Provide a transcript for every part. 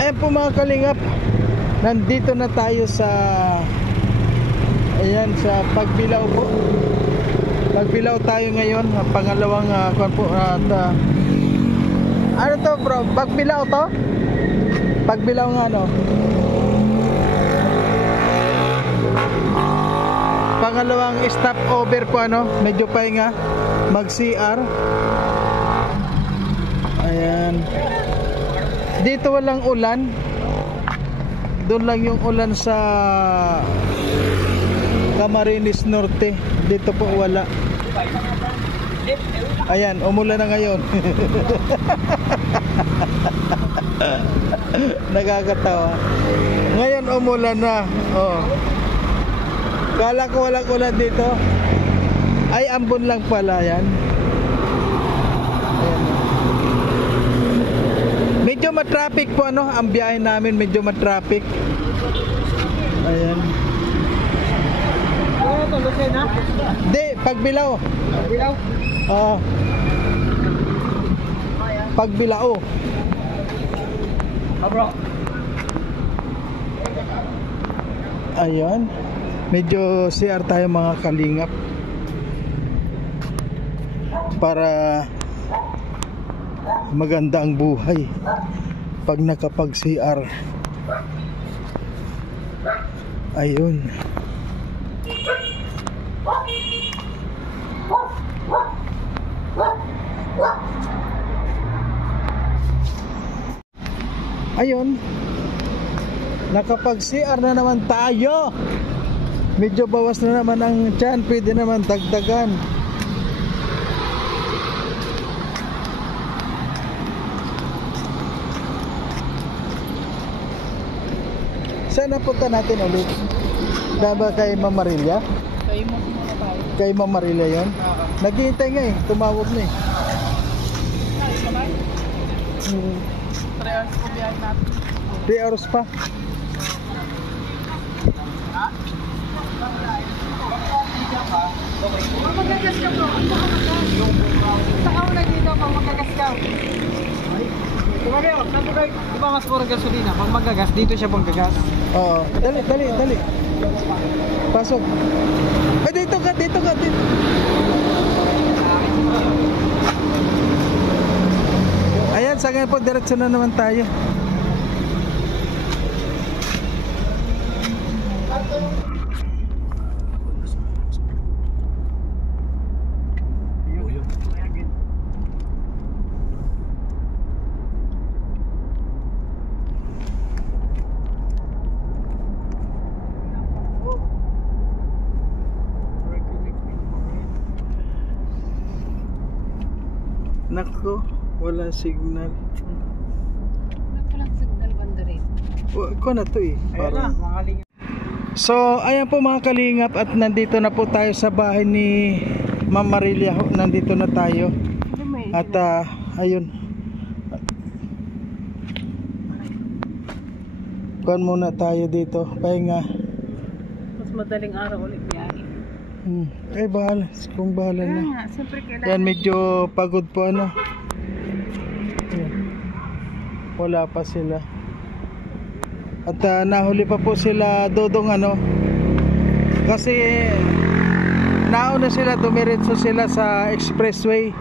Ayan po mga kalingap, nandito na tayo sa ayan sa Pagbilao po. Pagbilao tayo ngayon, pangalawang ano to bro? Pagbilao to? Pagbilao nga no? Pangalawang stop over po ano, medyo pahinga, mag CR. Ayan. Dito walang ulan. Doon lang yung ulan sa Camarines Norte. Dito po wala. Ayan, umulan na ngayon. Nakakatawa. Ngayon umulan na. Oh. Kala ko walang ulan dito. Ay, ambon lang pala yan. Ayan. Medyo matraffic po ano, ang biyahe namin medyo matraffic. Ayan. Ito, Lucena? Hindi, Pagbilao. Pagbilao? Oo. Pagbilao. Bro. Ayan. Medyo CR tayo mga kalingap. Para maganda ang buhay pag nakapag CR. Ayun. Ayun. Nakapag CR na naman tayo. Medyo bawas na naman ang tiyan, pwede naman dagdagan. Saan napunta natin ulit? Daba kay Ma'am Marilia? Kayo mo muna tayo. Kay Ma'am Marilia yun? Naghihintay nga eh, tumawag na eh. Ay, sabay? 3 hours po biyahe natin. 3 hours pa? Magagas ka bro, ang saka mo na dito pag magagas ka. Kumagayo, saan po kayo? Di ba mas mura gasolina? Pag magagas, dito siya pang gagas. Oo. Dali. Pasok. Ay, dito ka. Ayan, sa ngayon po, diretso na naman tayo. Nako, wala signal. Walang signal banda rin. Ko na to eh. Ayan na, mga kalingap. So, ayan po mga kalingap at nandito na po tayo sa bahay ni Ma'am Marilia. Nandito na tayo. At ayun. Kuhan muna tayo dito. Pahinga. Mas madaling araw ulit biyahe. Ay, bahala. Kung bahala na. Nga, siyempre kailangan. Yan, medyo pagod po ano. Yan. Wala pa sila. At nahuli pa po sila Dodong ano. Kasi nauna sila, dumiretso sila sa expressway.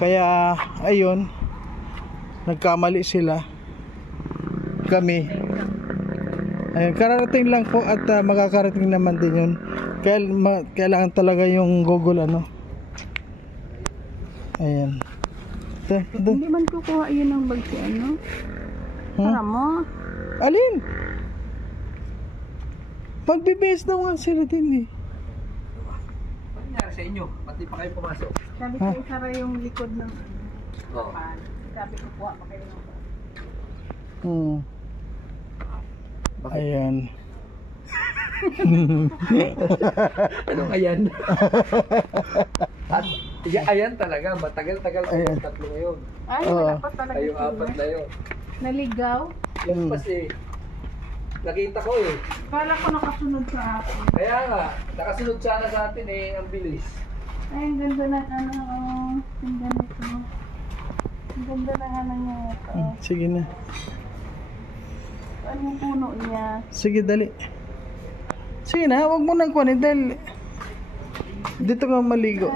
Kaya ayun, nagkamali sila. Kami. Ayun, kararating lang po at makakarating naman din yun. Kailangan talaga yung Google ano. Ayan. Hindi man kukuha yun ng bag si ano? Para mo? Alin? Magbibihis daw nga sila din eh. Ano nangyari sa inyo? Ba't di pa kayo pumasok? Sabi ko isara yung likod ng Oo. sabi ko kuha pa kayo ng Bakit? Ayan. Anong ayan? At ayan talaga, matagal-tagal kayo tatlo ngayon. Ay, wala pa talaga. Kayong apat na yun. Naligaw? Yung kasi, nakita ko eh. Kala ko nakasunod sa akin. Kaya nga, nakasunod sana sa atin eh, ang bilis. Ay, ang ganda ng ano, ang ganda nito. Ang ganda ng ano niya ito. Sige na. yung puno niya. Sige, dali. Sige na, huwag mo nang kunin dahil dito ka maligo.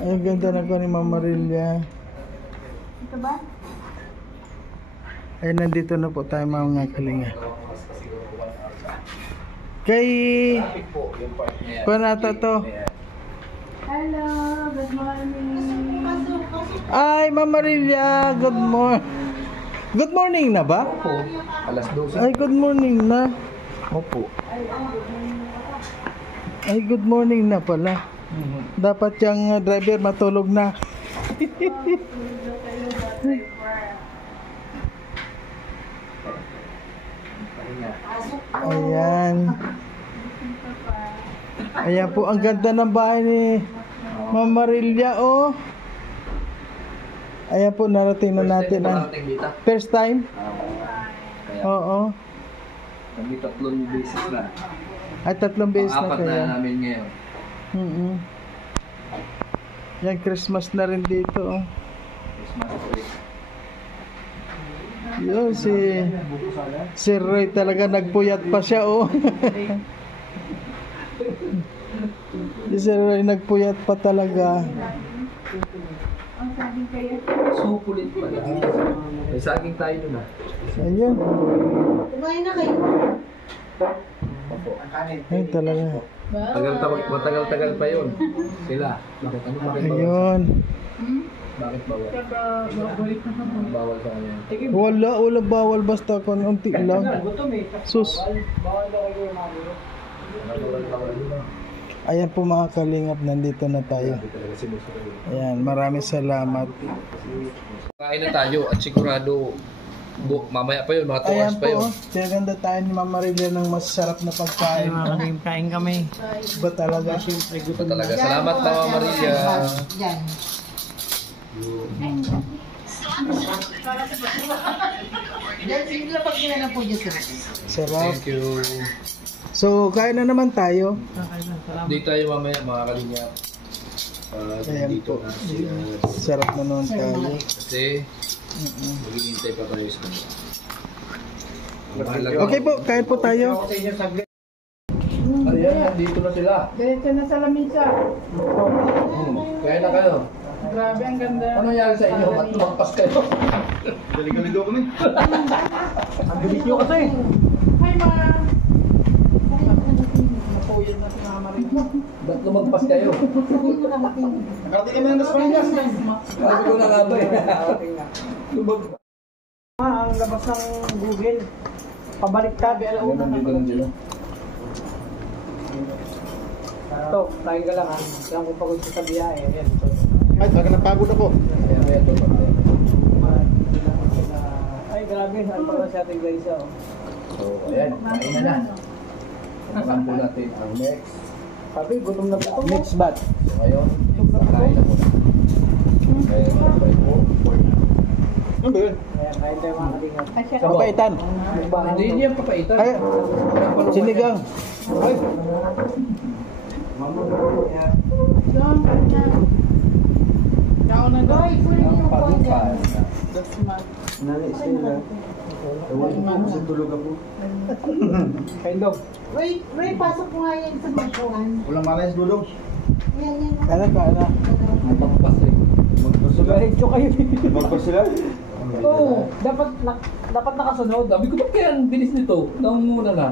Ay, ganda na ko ni Mama Marilya. Ito ba? Ay, nandito na po tayo mga kalinga. Kay Panata to. Hello, good morning. Ay, Mama Marilya, good morning. Good morning na ba? Opo. Alas 12. Ay, good morning na. Opo. Ay, good morning na pala. Dapat yung driver matulog na. Ayan. Ayan po, ang ganda ng bahay ni Mama Marilya, oh. Ayan po, narating na natin ang first time. Kaya, Oo. kami 3 beses na. Ay, 3 beses na Pang-apat kaya. na namin ngayon. Yan, Christmas na rin dito, oh. Christmas break. Yun, si Roy talaga nagpuyat pa siya, oh. Si Roy nagpuyat pa talaga. Ang sabi kayo. Sukulit pala. May saging tayo nun ah. Ayun. Kumain na kayo. Opo. Ayun talaga. Matagal-tagal pa yun. Sila. Bakit bawal? Ayun. Bakit bawal? Bawal sa kanya. Wala bawal basta konti lang. Sus. Ayan po mga kalingap, nandito na tayo. Ayan, maraming salamat. Kain na tayo at sigurado mamaya pa yun, mga 2 hours Ayan pa yun. po, tinaganda tayo ni Mama Marilya ng masarap na pagkain. Kain kami. Ba talaga? Ito talaga. Salamat Mama Maria. Sarap. Thank you. So, kain na naman tayo. Dito tayo mamaya mga kalingap. Ayan Dito po. na sila. Sarap na naman tayo. Kasi maghihintay pa tayo sa kanila. Ang mahalaga- Okay po, kain po tayo. Ayan, dito na sila. Diretso na sa lamisa. Kaya na kayo. Grabe, ang ganda. Ano nangyari sa inyo? Ba't lumagpas kayo? Dali-dali kami. Ang bilis nyo kasi. Hi, ma. Napuyod na si Mama Marilya. Ba't lumagpas kayo? Nakarating kami ng Las Piñas. Sabi ko na nga ba eh. Ang labas ng Google. Pabaliktad. Ganun din sila. Ito, tayo ka lang ha. Kailangan ko pagod sa biyahe. Ayan, ito. Ay, baka napagod ako. Ayan, may ito. Ay, grabe. Saan pala si Ate Gracia, oh. So, ayan. Kain na na. Alam po natin ang next. Sabi, gutom na gutom. Next bat. So, ngayon, kain na muna. Ayan, sabay po. Ano ba yun? Ayan, kain tayo mga kalingat. Sabaw. Papaitan. Hindi niya papaitan. Ay, sinigang. Ay. Doon, kanya. Kao na doon. Ang palupan. That's smart. Nali sila. Ewan ko kasi tulog ako. Kain daw. Ray, pasok mo nga yan sa magpuan. Walang malayas dudong. Yan, yan. Kaya na. Ang pagpas eh. Magpas sila. Diretso kayo. Magpas sila. Oo, dapat nakasunod. Sabi ko, ba't kaya ang bilis nito? Nangunguna na.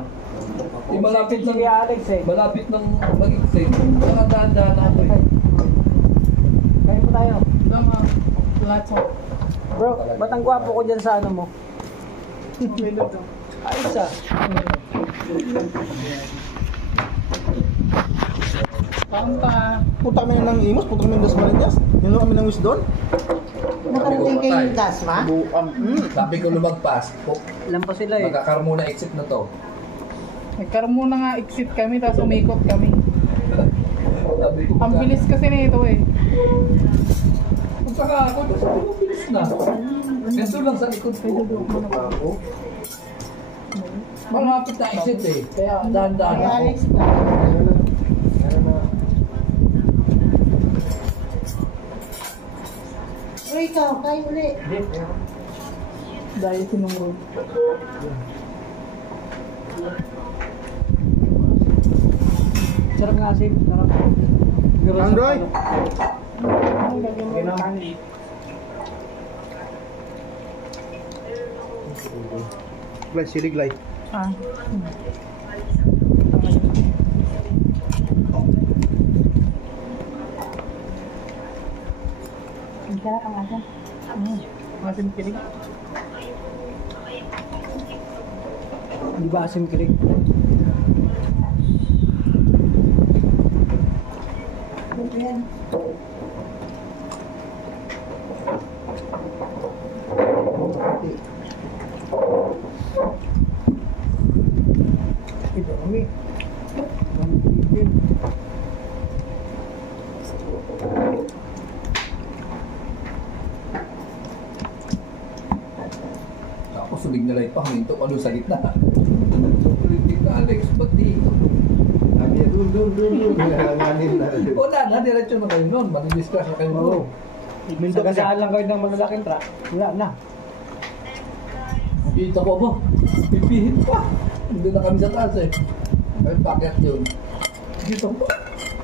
Eh, malapit Si ng Alex eh. malapit ng mag-exit. Nakadaan-daan na ako eh. Kain po tayo. Tama. Lots of. Bro, ba't ang gwapo ko dyan sa ano mo? Minuto. Ayos ah. Parang pa. Punta kami ng Imos, punta kami ng Las Marinas. Yun kami ng Wisdon. Nakarating kayo ng Dasma? Sabi ko lumagpas. Alam pa sila eh. Magkakaroon muna exit na to. Nagkaroon muna nga exit kami, tapos umikot kami. Sabi ko, Ang bilis kasi nito eh. Punta ka ako, sabi ko, bilis na. Ganito lang sa likod ko. Malapit na exit eh. Kaya dahan-dahan Kay ako. Alex na. Ray, ikaw, kayo ulit. Dahil sinungrod. Sarap nga asim. Sarap. Androy? Ang gagawin mo ng kanin. Glay, sili glay. Ah. Ang sarap ang asa. Asim kirig. Di ba asim kirig? Yan. Ito kami. Mantigil. Tapos subig na lang ipangminto pa doon sa gitna. Politik na Alex, ba't dito? Abi, dun. Nganin na. Wala na, diretso na kayo noon. Mag-discuss na kayo noon. Sa gasaan lang kayo ng malalaking truck. Wala na. Kita ko mo, pipihin pa. Hindi na kami sa taas eh. Ay, packet yun. Kita ko,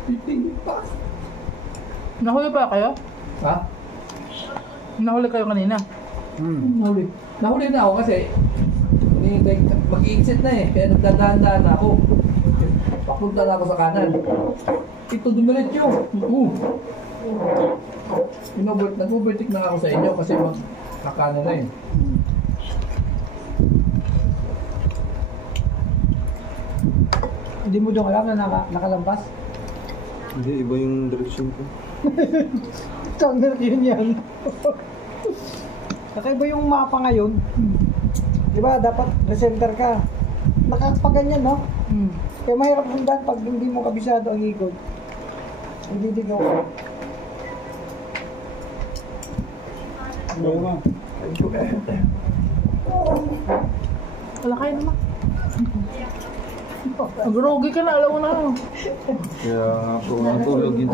pipihin pa. Nahuli pa kayo? Ha? Nahuli kayo kanina? Nahuli. Nahuli na ako kasi mag-i-exit na eh. Kaya nagdadaan-daan na ako. Papunta na ako sa kanan. Ito dumiretso. Nag-overtake na ako sa inyo kasi mag-kanan na eh. Hindi mo doon alam na nakalampas? Hindi, iba yung direction ko. Standard yun yan. Kakaiba yung mapa ngayon. Di ba, dapat recenter ka. Nakapaganyan, no? Kaya mahirap sundan pag hindi mo kabisado ang ikot. Hindi din ako. Ano ba? Wala kayo naman. Nag-rogi ka na, alam mo na. Kaya nga po, natulog yun.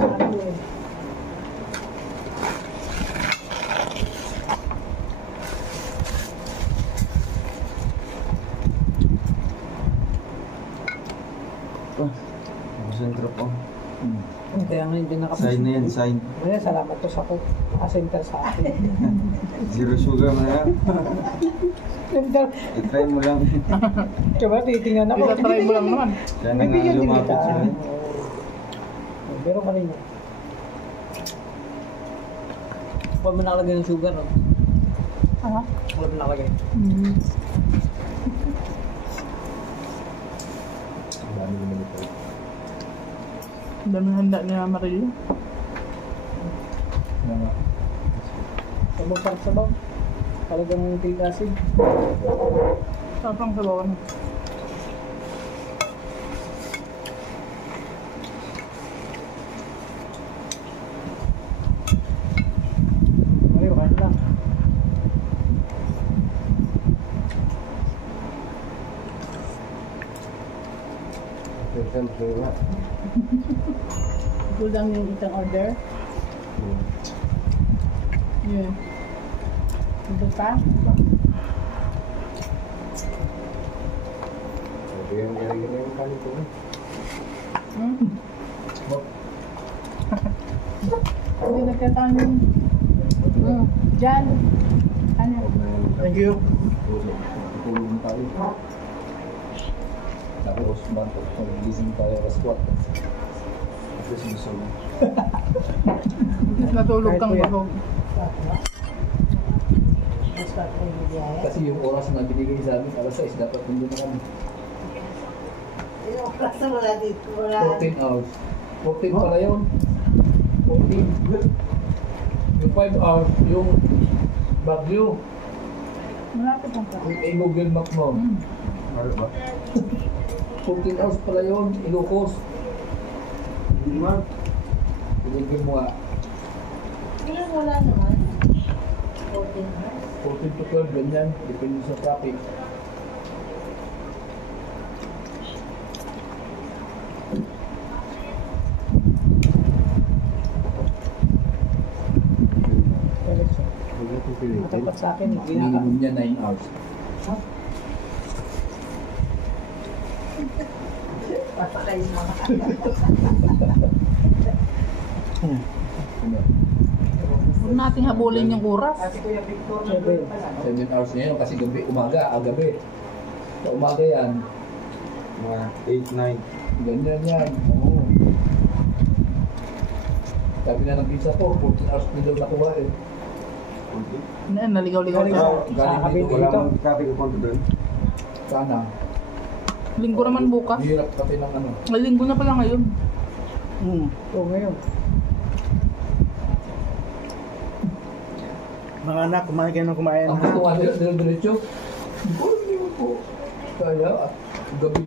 Sentro po. Kaya nga hindi nakapis. Sign na yan, sign. Kaya salamat to sa center sa akin. Zero sugar mo na yan. Center. I-try mo lang. Diba, titingnan ako. Try mo lang naman. Kaya na May nga bigyan din lumapit kita. sila. Pero kanina. Huwag mo nakalagay ng sugar, no? Ano? Huwag mo nakalagay. Ang daming handa ni Amarillo. Sabang parang sabaw. Talagang tigasin. Tapang sabaw na. Ngayon, kain lang. Ito lang yung isang order. Yeah. Ito pa? Hindi nagtatanong. Diyan. Ano? Thank you. Tulog na tayo. Tapos mag-gising tayo alas 4. Tapos gusto mo. Natulog kang bahog. Kasi yung oras na binigay sa amin, alas 6, dapat nandun na kami. Yung oras na wala dito. Wala. 14 hours. 14 pala yun. 14. Yung 5 hours, yung Baguio. Malapit lang ka. Yung Google Map mo. Ano ba? 14 hours pala yun, Ilocos. Hindi man. Pinigil mo nga. Yung wala naman. 14 hours. 14 to 12, ganyan. Depende sa traffic. Huwag na pipilitin. Sa akin, Minimum niya 9 hours. Papakain mo. Huwag natin habulin yung oras. Kasi Kuya Victor, 7 hours niya yun kasi gabi, umaga, gabi. Sa umaga yan, Mga 8, 9. ganyan yan. Oo. Sabi na ng visa ko, 14 hours na daw nakuha eh. Naligaw-ligaw Galing na. sa kabit Wala dito. mong copy ko konto doon. Sana. Linggo naman bukas. Hirap kasi ng ano. Ay, linggo na pala ngayon. Oo, ngayon. Mga anak, kumain kayo ng kumain. Ang gusto nga nila, dire-diretso. Hindi po. Kaya, gabi